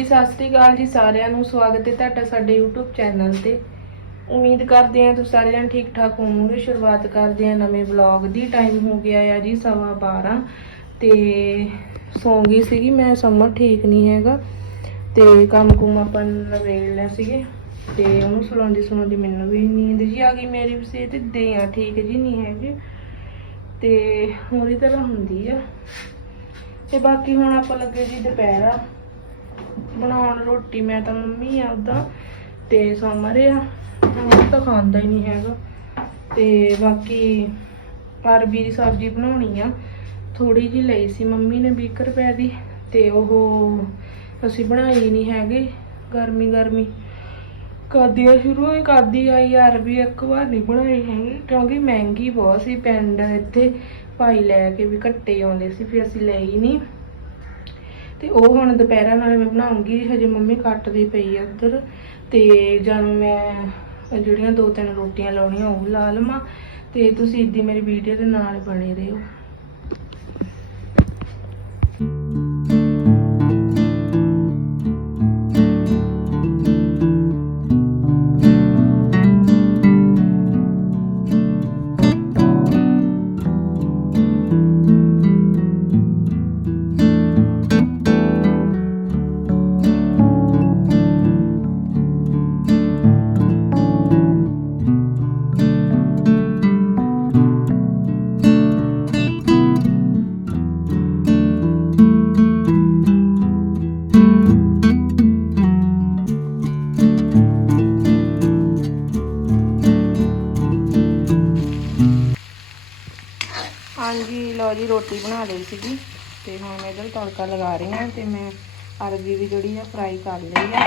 ਹਾਂਜੀ ਸਤਿ ਸ੍ਰੀ ਅਕਾਲ ਜੀ ਸਾਰਿਆਂ ਨੂੰ। ਸਵਾਗਤ ਹੈ ਤੁਹਾਡਾ ਸਾਡੇ YouTube ਚੈਨਲ ਤੇ। ਉਮੀਦ ਕਰਦੇ ਹਾਂ ਤੁਸੀਂ ਸਾਰੇ ਜਣ ਠੀਕ ਠਾਕ ਹੋਵੋਗੇ। ਸ਼ੁਰੂਆਤ ਕਰਦੇ ਹਾਂ ਨਵੇਂ ਵਲੌਗ ਦੀ। ਟਾਈਮ ਹੋ ਗਿਆ ਆ ਜੀ ਸਵਾ 12 ਤੇ ਸੌਂ ਗਈ ਸੀਗੀ। ਮੈਂ ਸਮਰ ਠੀਕ ਨਹੀਂ ਹੈਗਾ ਤੇ ਕੰਮ ਕੁਮ ਆਪਾਂ ਨਵੇੜ ਲਿਆ ਸੀਗੇ। ਤੇ ਉਹਨੂੰ ਸੁਣਾਉਂਦੀ ਸੁਣਾਉਂਦੀ ਮੈਨੂੰ ਵੀ ਨੀਂਦ ਜੀ ਆ ਗਈ ਮੇਰੀ ਵੀ ਸਿਹਤ ਦੇ ਆ ਠੀਕ ਜੀ ਨਹੀਂ ਹੈਗੀ। ਤੇ ਹੋਰੀ ਤਰ੍ਹਾਂ ਹੁੰਦੀ ਆ। ਤੇ ਬਾਕੀ ਹੁਣ ਆਪਾਂ ਲੱਗੇ ਜੀ ਦੁਪਹਿਰਾ। ਬਣਾਉਣ ਰੋਟੀ ਮੈਂ ਤਾਂ ਮੰਮੀ ਆ ਉਦਾਂ ਤੇ ਸਮਰ ਆ। ਉਹ ਤਾਂ ਖਾਂਦਾ ਹੀ ਨਹੀਂ ਹੈਗਾ। ਤੇ ਬਾਕੀ ਅਰਬੀ ਦੀ ਸਬਜ਼ੀ ਬਣਾਉਣੀ ਆ। ਥੋੜੀ ਜੀ ਲਈ ਸੀ ਮੰਮੀ ਨੇ 20 ਰੁਪਏ ਦੀ ਤੇ ਉਹ ਅਸੀਂ ਬਣਾਈ ਨਹੀਂ ਹੈਗੀ, ਗਰਮੀ ਗਰਮੀ। ਕਰਦੀ ਕਾਦੀਆਂ ਸ਼ੁਰੂ ਹੋਈ ਕਰਦੀ ਆਈ ਅਰਬੀ ਇੱਕ ਵਾਰ ਨਹੀਂ ਬਣਾਈ ਹੈਗੀ, ਕਿਉਂਕਿ ਮਹਿੰਗੀ ਬਹੁਤ ਸੀ ਪਿੰਡ ਇੱਥੇ। ਭਾਈ ਲੈ ਕੇ ਵੀ ਘੱਟੇ ਆਉਂਦੇ ਸੀ, ਫਿਰ ਅਸੀਂ ਲਈ ਨਹੀਂ। ਤੇ ਉਹ ਹੁਣ ਦੁਪਹਿਰਾਂ ਨਾਲ ਮੈਂ ਬਣਾਉਂਗੀ, ਹਜੇ ਮੰਮੀ ਕੱਟਦੀ ਪਈ ਆ ਉੱਧਰ। ਤੇ ਜਦੋਂ ਮੈਂ ਜਿਹੜੀਆਂ ਦੋ ਤਿੰਨ ਰੋਟੀਆਂ ਲਾਉਣੀਆਂ, ਉਹ ਲਾ ਲਵਾਂ। ਤੇ ਤੁਸੀਂ ਇੱਦੀ ਮੇਰੀ ਵੀਡੀਓ ਦੇ ਨਾਲ ਬਣੇ ਰਹੋ। ਰੋਟੀ ਬਣਾ ਲਈ ਸੀਗੀ ਤੇ ਹੁਣ ਮੈਂ ਇਧਰ ਤੜਕਾ ਲਗਾ ਰਹੀ ਹਾਂ ਤੇ ਮੈਂ ਅਰਬੀ ਵੀ ਜਿਹੜੀ ਆ ਫਰਾਈ ਕਰ ਲਈ ਆ।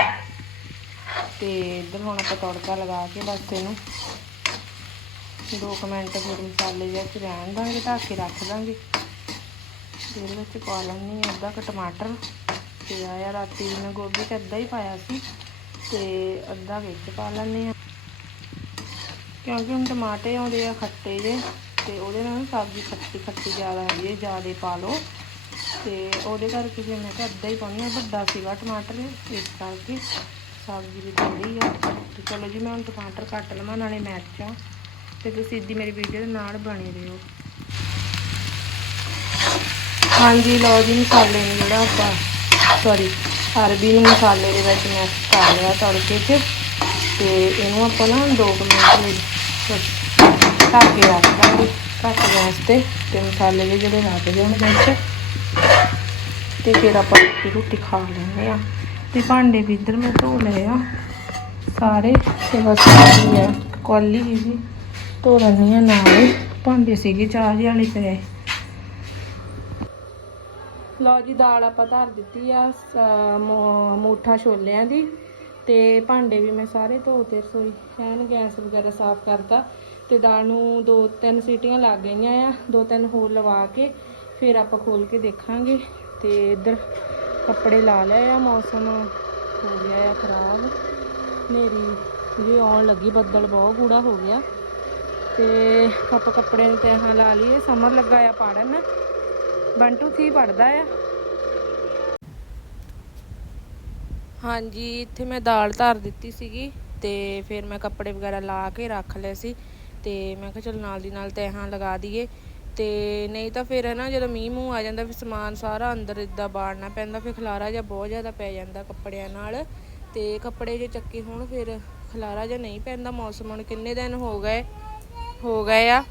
ਤੇ ਇਧਰ ਹੁਣ ਆਪਾਂ ਤੜਕਾ ਲਗਾ ਕੇ ਬਸ ਇਹਨੂੰ 2 ਮਿੰਟ ਫਿਰ ਮਸਾਲੇ ਵਿੱਚ ਰਹਿਣ ਦਾਂਗੇ, ਢੱਕ ਕੇ ਰੱਖ ਦਾਂਗੇ। ਇਹਦੇ ਵਿੱਚ ਪਾ ਲੈਣੀ ਆ ਅੱਧਾ ਕੁ ਟਮਾਟਰ ਤੇ ਆਇਆ ਰਾਤੀ ਮੈਂ ਗੋਭੀ ਤੇ ਅੱਧਾ ਹੀ ਪਾਇਆ ਸੀ ਤੇ ਅੱਧਾ ਵਿੱਚ ਪਾ ਲੈਣੇ ਆ ਕਿਉਂਕਿ ਹੁਣ ਟਮਾਟੇ ਆਉਂਦੇ ਆ ਖੱਟੇ ਜੇ ਤੇ ਉਹਦੇ ਨਾਲ ਸਬਜ਼ੀ ਖੱਟੀ ਖੱਟੀ ਜ਼ਿਆਦਾ ਹੈਗੀ ਹੈ, ਜ਼ਿਆਦਾ ਪਾ ਲਓ। ਤੇ ਉਹਦੇ ਕਰਕੇ ਫਿਰ ਮੈਂ ਕਿਹਾ ਅੱਧਾ ਹੀ ਪਾਉਣੀ ਆ ਵੱਡਾ ਸੀਗਾ ਟਮਾਟਰ, ਇਸ ਕਰਕੇ ਸਬਜ਼ੀ ਵੀ ਥੋੜੀ ਆ। ਤੇ ਚਲੋ ਜੀ, ਮੈਂ ਹੁਣ ਟਮਾਟਰ ਕੱਟ ਲਵਾਂ, ਨਾਲੇ ਮਿਰਚਾਂ ਤੇ ਤੁਸੀਂ ਸਿੱਧੀ ਮੇਰੀ ਵੀਡੀਓ ਦੇ ਨਾਲ ਬਣੇ ਰਹੋ। ਹਾਂਜੀ, ਲਓ ਜੀ, ਮਸਾਲੇ ਨੂੰ ਜਿਹੜਾ ਆਪਾਂ ਸੌਰੀ ਅਰਬੀ ਨੂੰ ਮਸਾਲੇ ਦੇ ਵਿੱਚ ਮੈਂ ਕਰ ਲਿਆ ਤੜਕੇ 'ਚ। ਤੇ ਇਹਨੂੰ ਆਪਾਂ ਨਾ 2 ਮਿੰਟ ਲਈ ਢੱਕ ਕੇ ਰੱਖ ਦਾਂਗੇ ਘੱਟ ਗੈਸ ਤੇ ਤੇ ਮਸਾਲੇ ਵੀ ਜਿਹੜੇ ਲੱਗ ਜਾਣ ਵਿੱਚ। ਤੇ ਫਿਰ ਆਪਾਂ ਰੋਟੀ ਰੋਟੀ ਖਾ ਲੈਂਦੇ ਆ ਤੇ ਭਾਂਡੇ ਵੀ ਇੱਧਰ ਮੈਂ ਧੋ ਲਏ ਆ ਸਾਰੇ। ਤੇ ਬਸ ਆਹੀ ਹੈ ਕੋਲੀ ਵੀ ਧੋ ਲੈਣੀ ਆ ਨਾਲ ਭਾਂਡੇ ਸੀਗੇ ਚਾਹ ਜਿਹੇ ਵਾਲੇ ਪਏ। ਲਓ ਜੀ, ਦਾਲ ਆਪਾਂ ਧਰ ਦਿੱਤੀ ਆ ਸ- ਮੋਠਾ ਛੋਲਿਆਂ ਦੀ। ਤੇ ਭਾਂਡੇ ਵੀ ਮੈਂ ਸਾਰੇ ਧੋਤੇ ਰਸੋਈ, ਐਨ ਗੈਸ ਵਗੈਰਾ ਸਾਫ਼ ਕਰਤਾ। ਤੇ ਦਾਲ ਨੂੰ ਦੋ ਤਿੰਨ ਸੀਟੀਆਂ ਲੱਗ ਗਈਆਂ ਆ, ਦੋ ਤਿੰਨ ਹੋਰ ਲਵਾ ਕੇ ਫਿਰ ਆਪਾਂ ਖੋਲ ਕੇ ਦੇਖਾਂਗੇ ਤੇ ਇੱਧਰ ਕੱਪੜੇ ਲਾ ਲਏ ਆ, ਮੌਸਮ ਹੋ ਗਿਆ ਆ ਖਰਾਬ। ਹਨੇਰੀ ਵੀ ਆਉਣ ਲੱਗੀ, ਬੱਦਲ ਬਹੁਤ ਗੂੜਾ ਹੋ ਗਿਆ। ਤੇ ਆਪਾਂ ਕੱਪੜੇ ਨੂੰ ਤਹਾਂ ਲਾ ਲਈਏ, ਸਮਰ ਲੱਗਾ ਆ ਪੜਨ। ਬੰਟੂ ਕੀ ਪੜਦਾ ਆ। ਹਾਂਜੀ, ਇੱਥੇ ਮੈਂ ਦਾਲ ਧਰ ਦਿੱਤੀ ਸੀਗੀ ਤੇ ਫਿਰ ਮੈਂ ਕੱਪੜੇ ਵਗੈਰਾ ਲਾ ਕੇ ਰੱਖ ਲਏ ਸੀ। ਤੇ ਮੈਂ ਕਿਹਾ ਚਲ ਨਾਲ ਦੀ ਨਾਲ ਤੈਹਾਂ ਲਗਾ ਦਈਏ। ਤੇ ਨਹੀਂ ਤਾਂ ਫਿਰ ਹੈ ਨਾ ਜਦੋਂ ਮੀਂਹ ਮੂੰਹ ਆ ਜਾਂਦਾ ਫਿਰ ਸਮਾਨ ਸਾਰਾ ਅੰਦਰ ਇਦਾਂ ਬਾੜਨਾ ਪੈਂਦਾ, ਫਿਰ ਖਲਾਰਾ ਜਿਹਾ ਬਹੁਤ ਜ਼ਿਆਦਾ ਪੈ ਜਾਂਦਾ ਕੱਪੜਿਆਂ ਨਾਲ। ਤੇ ਕੱਪੜੇ ਜੇ ਚੱਕੇ ਹੋਣ ਫਿਰ ਖਲਾਰਾ ਜਿਹਾ ਨਹੀਂ ਪੈਂਦਾ, ਮੌਸਮ ਹੁਣ ਕਿੰਨੇ ਦਿਨ ਹੋ ਗਏ ਹੋ ਗਏ ਆ।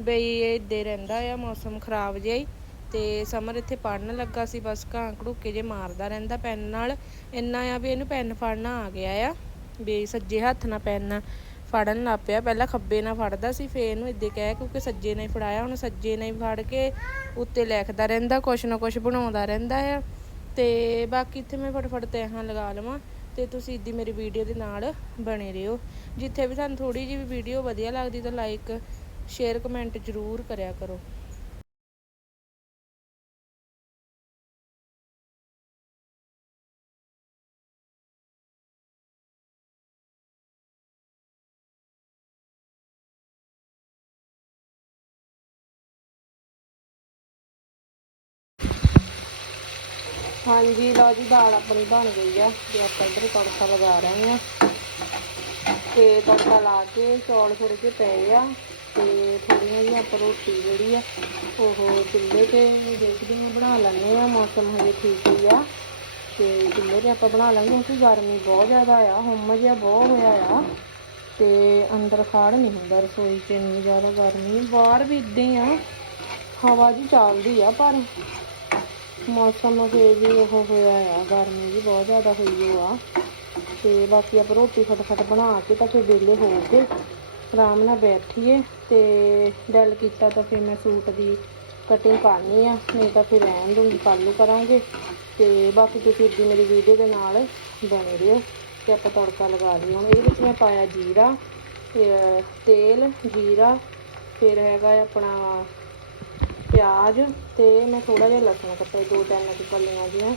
ਬਈ ਇਹ ਇੱਦੇ ਰਹਿੰਦਾ ਆ, ਮੌਸਮ ਖਰਾਬ ਜਿਹਾ ਹੀ। ਤੇ ਸਮਰ ਇੱਥੇ ਪੜਨ ਲੱਗਾ ਸੀ, ਬਸ ਘਾਂ ਘੜੂਕੇ ਜੇ ਮਾਰਦਾ ਰਹਿੰਦਾ ਪੈਨ ਨਾਲ। ਇੰਨਾ ਆ ਵੀ ਇਹਨੂੰ ਪੈਨ ਫੜਨਾ ਆ ਗਿਆ ਆ, ਵੀ ਸੱਜੇ ਹੱਥ ਨਾਲ ਪੈਨ ਫੜਨ ਲੱਗ ਪਿਆ। ਪਹਿਲਾਂ ਖੱਬੇ ਨਾਲ ਫੜਦਾ ਸੀ, ਫੇਰ ਇਹਨੂੰ ਇੱਦੇ ਕਹਿ, ਕਿਉਂਕਿ ਸੱਜੇ ਨਾਲ ਹੀ ਫੜਾਇਆ, ਹੁਣ ਸੱਜੇ ਨਾਲ ਹੀ ਫੜ ਕੇ ਉੱਤੇ ਲਿਖਦਾ ਰਹਿੰਦਾ, ਕੁਛ ਨਾ ਕੁਛ ਬਣਾਉਂਦਾ ਰਹਿੰਦਾ ਆ। ਤੇ ਬਾਕੀ ਇੱਥੇ ਮੈਂ ਫਟਾਫਟ ਤੈਹਾਂ ਲਗਾ ਲਵਾਂ, ਤੇ ਤੁਸੀਂ ਇੱਦੀ ਮੇਰੀ ਵੀਡੀਓ ਦੇ ਨਾਲ ਬਣੇ ਰਹੋ। ਜਿੱਥੇ ਵੀ ਤੁਹਾਨੂੰ ਥੋੜੀ ਜਿਹੀ ਵੀ ਵੀਡੀਓ ਵਧੀਆ ਲੱਗਦੀ, ਤਾਂ ਲਾਈਕ ਸ਼ੇਅਰ ਕਮੈਂਟ ਜ਼ਰੂਰ ਕਰਿਆ ਕਰੋ। ਹਾਂਜੀ, ਲਓ ਜੀ, ਦਾਲ ਆਪਣੀ ਬਣ ਗਈ ਆ। ਤੇ ਆਪਾਂ ਇੱਧਰ ਤੜਕਾ ਲਗਾ ਰਹੇ ਆ। ਤੇ ਤੜਕਾ ਲਾ ਕੇ ਚੌਲ ਥੋੜੇ ਜਿਹੇ ਪਏ ਆ। ਤੇ ਥੋੜੀਆਂ ਜਿਹੀਆਂ ਆਪਾਂ ਰੋਟੀ ਜਿਹੜੀ ਆ, ਉਹ ਚੁੱਲ੍ਹੇ ਤੇ ਦੇਖਦੇ ਹਾਂ, ਬਣਾ ਲੈਂਦੇ ਆ ਮੌਸਮ ਹਜੇ ਠੀਕ ਹੀ ਆ। ਤੇ ਚੁੱਲ੍ਹੇ ਤੇ ਆਪਾਂ ਬਣਾ ਲਾਂਗੇ ਕਿਉਂਕਿ ਗਰਮੀ ਬਹੁਤ ਜ਼ਿਆਦਾ ਆ, ਹੁਮ ਜਿਹਾ ਬਹੁਤ ਹੋਇਆ ਆ। ਤੇ ਅੰਦਰ ਖਾੜ ਨਹੀਂ ਹੁੰਦਾ ਰਸੋਈ 'ਚ, ਇੰਨੀ ਜ਼ਿਆਦਾ ਗਰਮੀ। ਬਾਹਰ ਵੀ ਇਦਾਂ ਹੀ ਆ। ਹਵਾ ਜੀ ਚੱਲਦੀ ਆ, ਪਰ ਮੌਸਮ ਫੇਰ ਵੀ ਉਹ ਹੋਇਆ ਆ, ਗਰਮੀ ਵੀ ਬਹੁਤ ਜ਼ਿਆਦਾ ਹੋਈ ਹੋ ਆ। ਤੇ ਬਾਕੀ ਆਪਾਂ ਰੋਟੀ ਫਟਾਫਟ ਬਣਾ ਕੇ ਤਾਂ ਫਿਰ ਵਿਹਲੇ ਹੋ ਕੇ ਆਰਾਮ ਨਾਲ ਬੈਠੀਏ ਤੇ ਦਿਲ ਕੀਤਾ ਤਾਂ ਫਿਰ ਮੈਂ ਸੂਟ ਦੀ ਕਟਿੰਗ ਕਰਨੀ ਆ, ਨਹੀਂ ਤਾਂ ਫਿਰ ਰਹਿਣ ਦੂੰਗੀ ਕੱਲ੍ਹ ਨੂੰ ਕਰਾਂਗੇ। ਤੇ ਬਾਕੀ ਤੁਸੀਂ ਵੀ ਮੇਰੀ ਵੀਡੀਓ ਦੇ ਨਾਲ ਬਣੇ ਰਹੋ ਤੇ ਆਪਾਂ ਤੜਕਾ ਲਗਾ ਲਈ ਹੁਣ ਇਹਦੇ ਵਿੱਚ ਮੈਂ ਪਾਇਆ ਜੀਰਾ ਤੇਲ, ਜੀਰਾ, ਫਿਰ ਹੈਗਾ ਆਪਣਾ ਪਿਆਜ਼ ਤੇ ਮੈਂ ਥੋੜਾ ਜਿਹਾ ਲਸਣ ਕੱਟਿਆ, ਦੋ ਤਿੰਨ ਕਲੀਆਂ ਦੀਆਂ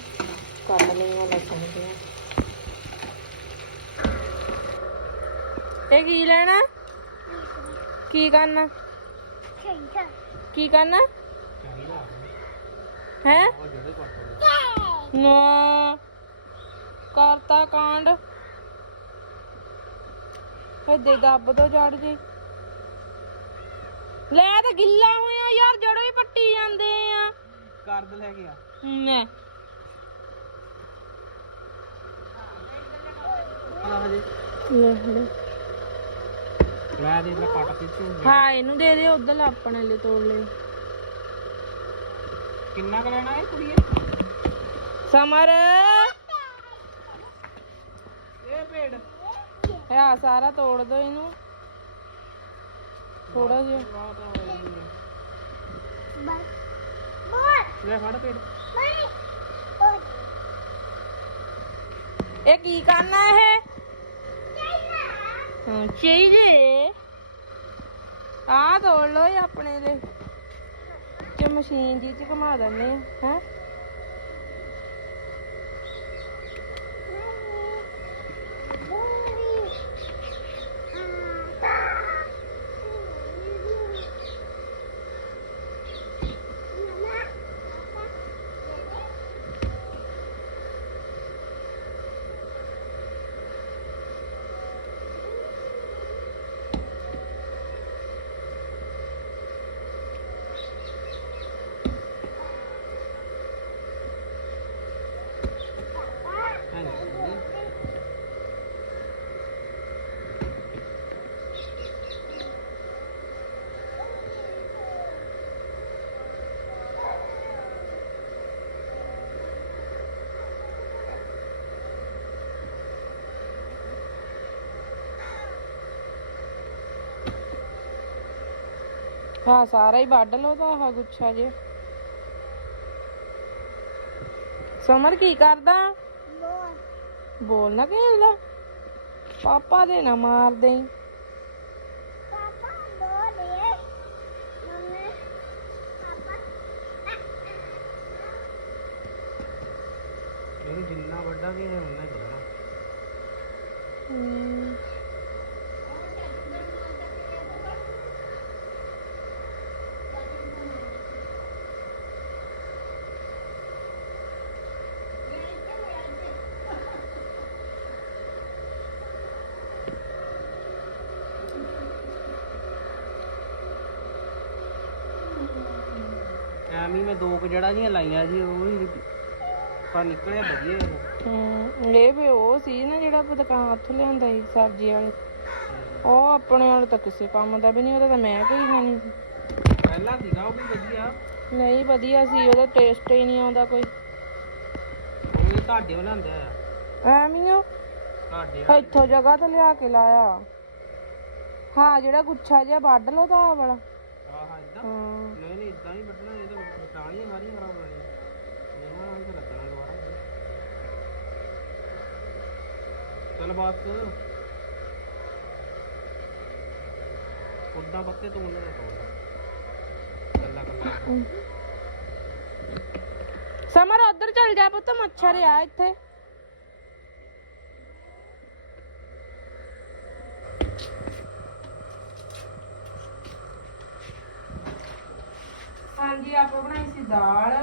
ਕੱਟ ਲਈਆਂ ਲਸਣ ਦੀਆਂ ਇਹ ਕੀ ਲੈਣਾ? ਕੀ ਕਰਨਾ? ਕੀ ਕਰਨਾ? ਹੈ? ਨਾ। ਕਰਤਾ ਕਾਂਡ। ਦੇ ਦੱਬ ਦੋ ਜੜ ਜੀ। ਲੈ ਤਾਂ ਗਿੱਲਾ ਹੋਇਆ ਯਾਰ ਜੜੋਂ ਹੀ ਪੱਟੀ ਜਾਂਦੇ ਆ। ਕਰਦ ਲੈ ਕੇ ਆ। ਮੈਂ ਆ ਹਜੇ। ਲੈ ਲੈ। ਮੈਂ ਦੇ ਲੈ ਕੱਟ ਕੇ ਝੂਮ ਹਾਂ ਇਹਨੂੰ ਦੇ ਦੇ ਉਧਰ ਆਪਣੇ ਲਈ ਤੋੜ ਲੈ ਕਿੰਨਾ ਕੁ ਲੈਣਾ ਹੈ ਕੁੜੀਏ? ਸਮਰ। ਇਹ ਇਹ ਆ ਸਾਰਾ ਤੋੜ ਦੋ ਇਹਨੂੰ। ਥੋੜਾ ਜਿਹਾ। ਬਾਤ ਆ ਲੈ ਫੜ ਭੇਡ ਇਹ ਕੀ ਕਰਨਾ ਇਹ? ਹਾਂ ਚਾਹੀਦੇ। ਆ ਤੋੜ ਲੋ ਆਪਣੇ ਦੇ। ਤੇ ਮਸ਼ੀਨ ਜੀ ਚ ਘੁਮਾ ਦਿੰਦੇ ਆ ਹੈ? ਹਾਂ ਸਾਰਾ ਹੀ ਵੱਢ ਲਓ ਤਾਂ ਆਹ ਗੁੱਛਾ ਜੇ ਸਮਰ ਕੀ ਕਰਦਾ? ਬੋਲ ਨਾ ਖੇਲਦਾ ਪਾਪਾ ਦੇ ਨਾ ਮਾਰ ਦੇਈ ਇਹਨੂੰ ਜਿੰਨਾ ਵੱਡਾ ਵੀ ਹੈ ਉਨਾ ਹੀ ਵਧਣਾ ਹਮ, ਐਵੇਂ ਹੀ ਮੈਂ ਦੋ ਕੁ ਜੜਾ ਜੀਆਂ ਲਾਈਆਂ ਸੀ ਉਹ ਵੀ ਪਰ ਨਿਕਲਿਆ ਵਧੀਆ ਉਹ ਹਮ, ਇਹ ਵੀ ਉਹ ਸੀ ਨਾ ਜਿਹੜਾ ਆਪਾਂ ਦੁਕਾਨ ਉੱਥੋਂ ਲਿਆਂਦਾ ਸੀ ਸਬਜ਼ੀ ਵਾਲੇ। ਉਹ ਆਪਣੇ ਵਾਲੇ ਤਾਂ ਕਿਸੇ ਕੰਮ ਦਾ ਵੀ ਨਹੀਂ ਉਹਦਾ ਤਾਂ ਮੈਂ ਕੋਈ ਖਾਣੀ। ਸੀ ਪਹਿਲਾਂ ਸੀਗਾ ਉਹ ਵੀ ਵਧੀਆ। ਨਹੀਂ ਵਧੀਆ ਸੀ ਉਹਦਾ ਟੇਸਟ ਹੀ ਨਹੀਂ ਆਉਂਦਾ ਕੋਈ। ਉਹ ਵੀ ਤੁਹਾਡੇ ਉਹ ਲਿਆਂਦੇ ਆ। ਐਵੇਂ ਹੀ ਆ। ਤੁਹਾਡੇ ਆ। ਇੱਥੋਂ ਜਗ੍ਹਾ ਤੋਂ ਲਿਆ ਕੇ ਲਾਇਆ। ਹਾਂ ਜਿਹੜਾ ਗੁੱਛਾ ਜਿਹਾ ਵੱਢ ਲਓ ਤਾਂ ਆਹ ਵਾਲਾ। ਆਹ ਇਦਾਂ ਹਾਂ। ਨਹੀਂ ਨਹੀਂ ਇਦਾਂ ਹੀ ਵੱਢਣਾ ਇਹ ਤਾਂ ਟਾਣੀਆਂ ਸਾਰੀਆਂ ਖਰਾਬ ਹੋ ਜਾਣੀਆਂ। ਇਹਨਾਂ ਨੂੰ ਲੱਗਣਾ ਦੁਬਾਰਾ। ਚਲ ਬਸ ਉਦਾਂ ਪੱਤੇ ਤੋਂ ਉਹਨਾਂ ਦਾ ਤੋੜ ਕੱਲਾ ਕੱਲਾ ਸਮਰ ਉਧਰ ਚੱਲ ਜਾ ਪੁੱਤ ਮੱਛਰ ਆ ਇੱਥੇ। ਹਾਂਜੀ ਆਪਾਂ ਬਣਾਈ ਸੀ ਦਾਲ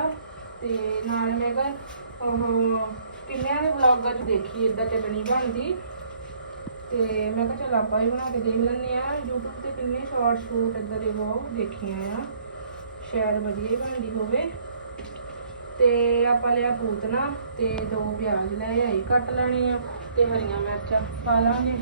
ਤੇ ਨਾਲ ਮੈਂ ਕਿਹਾ, ਉਹ ਕਿੰਨਿਆਂ ਦੇ ਵਲੌਗਾਂ 'ਚ ਦੇਖੀ ਇਦਾਂ ਚਟਣੀ ਬਣਦੀ। ਤੇ ਮੈਂ ਕਿਹਾ, ਚਲ ਆਪਾਂ ਵੀ ਬਣਾ ਕੇ ਦੇਖ ਲੈਂਦੇ ਆ YouTube ਤੇ ਕਿੰਨੇ ਸ਼ਾਰਟ ਸ਼ੂਟ ਇਦਾਂ ਦੇ ਵਲੌਗ ਦੇਖੀਆਂ ਆ। ਸ਼ਾਇਦ ਵਧੀਆ ਹੀ ਬਣਦੀ ਹੋਵੇ। ਤੇ ਆਪਾਂ ਲਿਆ ਪੂਤਨਾ ਤੇ ਦੋ ਪਿਆਜ਼ ਲੈ ਆਈ, ਕੱਟ ਲੈਣੇ ਆ ਤੇ ਹਰੀਆਂ ਮਿਰਚਾਂ ਪਾ ਲਾਂਗੇ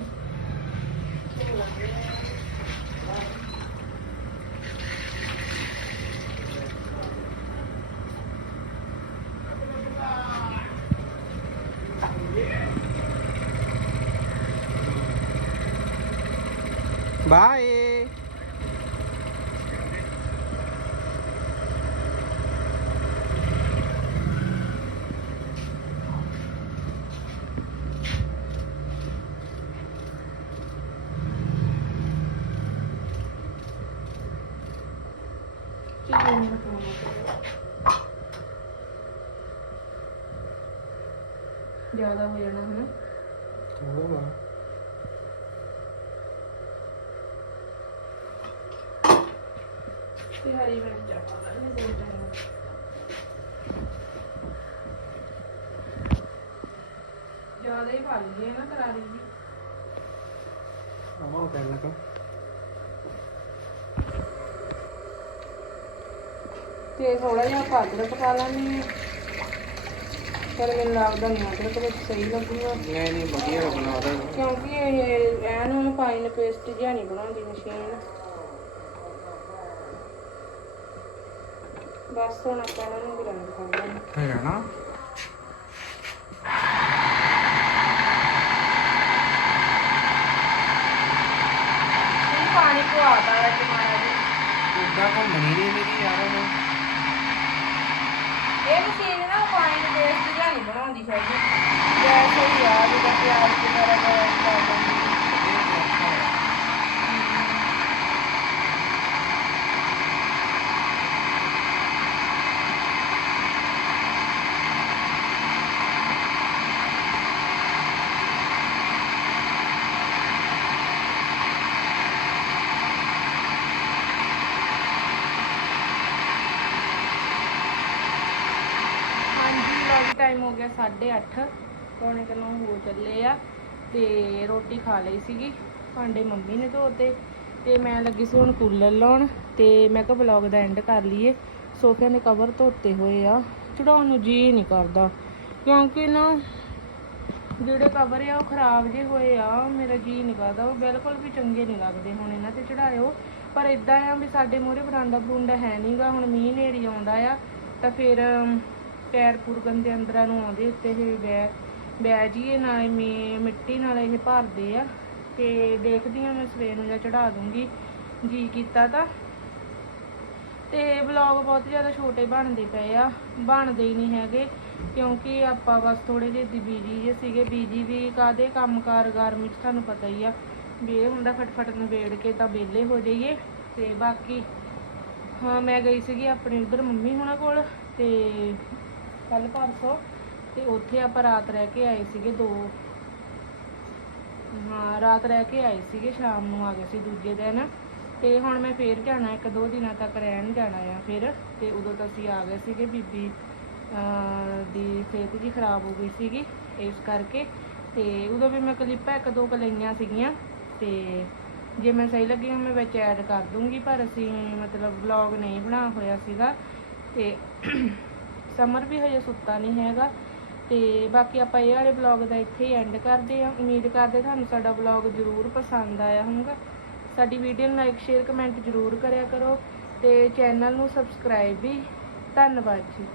ਬਾਏ ਚਿਕਨ ਨੂੰ ਪਾਉਣਾ ਜ਼ਿਆਦਾ ਹੋ ਜਾਣਾ ਹਨਾ। ਥੋੜਾ ਬਾ ਤੇ ਹਰੀ ਮਿਰਚਾਂ ਪਾ ਲਾਂਗੇ ਦੋ ਤਿੰਨ ਜ਼ਿਆਦਾ ਹੀ ਪਾ ਲਈਏ ਨਾ ਕਰਾਰੀ ਜੀ। ਆਮਾ ਕਰ ਲਗਾ। ਤੇ ਥੋੜਾ ਜਿਹਾ ਆਪਾਂ ਅਦਰਕ ਪਾ ਲਾਂਗੇ ਪਰ ਮੈਨੂੰ ਲੱਗਦਾ ਨਹੀਂ ਅਦਰਕ ਵਿੱਚ ਸਹੀ ਲੱਗੂਗਾ। ਨਹੀਂ ਨਹੀਂ ਵਧੀਆ ਬਣਾ ਰਿਹਾ ਕਿਉਂਕਿ ਇਹ ਐਨ ਫਾਈਨ ਪੇਸਟ ਜਿਹਾ ਨਹੀਂ ਬਣਾਉਂਦੀ ਮਸ਼ੀਨ ਬਸ ਹੁਣ ਆਪਾਂ ਇਹਨਾਂ ਨੂੰ ਗ੍ਰਾਈਂਡ ਕਰ ਲਾਂਗੇ ਹੈਗਾ ਨਾ? ਪਾਣੀ ਪਵਾਤਾ ਹੈ ਟਮਾਟਰ ਜੀ ਉਦਾਂ ਘੁੰਮਣੀ ਨਹੀਂ ਮੇਰੀ ਯਾਰ ਉਹ। ਇਹ ਮਸ਼ੀਨ ਨਾ ਫਾਈਨ ਪੇਸਟ ਜਿਹਾ ਨਹੀਂ ਬਣਾਉਂਦੀ ਹੈਗੀ ਜੈਸੇ ਹੀ ਆ ਜਿੱਦਾਂ ਪਿਆਜ਼ ਵਗੈਰਾ ਗ੍ਰਾਈਂਡ ਕਰ ਦਿੰਦੀ ਹੈ। ਹਾਂਜੀ ਲੌਗ ਟਾਈਮ ਹੋ ਗਿਆ 8:30 ਪੌਣੇ ਕੁ ਨੌ ਹੋ ਚੱਲੇ ਆ ਤੇ ਰੋਟੀ ਖਾ ਲਈ ਸੀਗੀ, ਭਾਂਡੇ ਮੰਮੀ ਨੇ ਧੋਤੇ ਤੇ ਮੈਂ ਲੱਗੀ ਸੀ ਹੁਣ ਕੂਲਰ ਲਾਉਣ ਤੇ ਮੈਂ ਕਿਹਾ ਵਲੌਗ ਦਾ ਐਂਡ ਕਰ ਲਈਏ। ਸੋਫਿਆਂ ਦੇ ਕਵਰ ਧੋਤੇ ਹੋਏ ਆ, ਚੜਾਉਣ ਨੂੰ ਜੀ ਨਹੀਂ ਕਰਦਾ ਕਿਉਂਕਿ ਨਾ ਜਿਹੜੇ ਕਵਰ ਆ ਉਹ ਖਰਾਬ ਜੇ ਹੋਏ ਆ, ਮੇਰਾ ਜੀ ਨਹੀਂ ਕਰਦਾ, ਉਹ ਬਿਲਕੁਲ ਵੀ ਚੰਗੇ ਨਹੀਂ ਲੱਗਦੇ ਹੁਣ ਇਹਨਾਂ ਤੇ ਚੜਾਇਓ। ਪਰ ਇਦਾਂ ਆ ਵੀ ਸਾਡੇ ਮੂਹਰੇ ਬਰਾਂਡਾ ਬਰੂੰਡਾ ਹੈ ਨਹੀਂਗਾ ਹੁਣ ਮੀਂਹ ਨੇੜੀ ਆਉਂਦਾ ਆ ਤਾਂ ਫਿਰ ਪੈਰ ਪੂਰ ਗੰਦੇ ਅੰਦਰਾਂ ਨੂੰ ਆਉਂਦੇ ਉੱਤੇ ਇਹ ਬੈ ਬੈ ਜੀਏ ਨਾਲੇ ਮੀ, ਮਿੱਟੀ ਨਾਲ ਇਹ ਭਰਦੇ ਆ। ਤੇ ਦੇਖਦੀ ਆ ਮੈਂ ਸਵੇਰ ਨੂੰ ਜਾਂ ਚੜਾ ਦੂੰਗੀ। ਜੀ ਕੀਤਾ ਤਾਂ। ਤੇ ਵਲੌਗ ਬਹੁਤ ਜ਼ਿਆਦਾ ਛੋਟੇ ਬਣਦੇ ਪਏ ਆ। ਬਣਦੇ ਹੀ ਨਹੀਂ ਹੈਗੇ, ਕਿਉਂਕਿ ਆਪਾਂ ਬਸ ਥੋੜੇ ਜਿਹੇ ਦੀ ਬੀਜੀ ਜੇ ਸੀਗੇ। ਬੀਜੀ ਵੀ ਕਾਦੇ ਕੰਮਕਾਰ ਗਰਮੀ ਚ ਤੁਹਾਨੂੰ ਪਤਾ ਹੀ ਆ। ਵੀ ਇਹ ਹੁੰਦਾ ਫਟਫਟ ਨਿਬੇੜ ਕੇ ਤਾਂ ਵਿਹਲੇ ਹੋ ਜਾਈਏ। ਤੇ ਬਾਕੀ, ਹਾਂ, ਮੈਂ ਗਈ ਸੀਗੀ ਆਪਣੇ ਉਧਰ ਮੰਮੀ ਹੁਣਾਂ ਕੋਲ। ਤੇ ਕੱਲ ਪਰਸੋਂ ਤੇ ਉੱਥੇ ਆਪਾਂ ਰਾਤ ਰਹਿ ਕੇ ਆਏ ਸੀਗੇ ਦੋ। ਹਾਂ, ਰਾਤ ਰਹਿ ਕੇ ਆਏ ਸੀਗੇ, ਸ਼ਾਮ ਨੂੰ ਆ ਗਏ ਸੀ ਦੂਜੇ ਦਿਨ। ਤੇ ਹੁਣ ਮੈਂ ਫੇਰ ਜਾਣਾ, ਇੱਕ ਦੋ ਦਿਨਾਂ ਤੱਕ ਰਹਿਣ ਜਾਣਾ ਆ ਫਿਰ। ਤੇ ਉਦੋਂ ਤਾਂ ਅਸੀਂ ਆ ਗਏ ਸੀਗੇ ਬੀਬੀ ਦੀ ਸਿਹਤ ਜੀ ਖਰਾਬ ਹੋ ਗਈ ਸੀਗੀ, ਇਸ ਕਰਕੇ। ਤੇ ਉਦੋਂ ਵੀ ਮੈਂ ਕਲਿੱਪਾਂ ਇੱਕ ਦੋ ਕੁ ਲਈਆਂ ਸੀਗੀਆਂ। ਤੇ ਜੇ ਮੈਂ ਸਹੀ ਲੱਗੀ ਮੈਂ ਵਿੱਚ ਐਡ ਕਰ ਦੂੰਗੀ, ਪਰ ਅਸੀਂ ਮਤਲਬ ਵਲੌਗ ਨਹੀਂ ਬਣਾ ਹੋਇਆ ਸੀਗਾ। ਤੇ ਸਮਰ ਵੀ ਹਜੇ ਸੁੱਤਾ ਨਹੀਂ ਹੈਗਾ। ਤੇ ਬਾਕੀ ਆਪਾਂ ਇਹ ਵਾਲੇ ਵਲੌਗ ਦਾ ਇੱਥੇ ਹੀ ਐਂਡ ਕਰਦੇ ਹਾਂ। ਉਮੀਦ ਕਰਦੇ ਤੁਹਾਨੂੰ ਸਾਡਾ ਵਲੌਗ ਜ਼ਰੂਰ ਪਸੰਦ ਆਇਆ ਹੋਊਗਾ। ਸਾਡੀ ਵੀਡੀਓ ਨੂੰ ਲਾਈਕ ਸ਼ੇਅਰ ਕਮੈਂਟ ਜ਼ਰੂਰ ਕਰਿਆ ਕਰੋ ਤੇ ਚੈਨਲ ਨੂੰ ਸਬਸਕ੍ਰਾਈਬ ਵੀ। ਧੰਨਵਾਦ ਜੀ।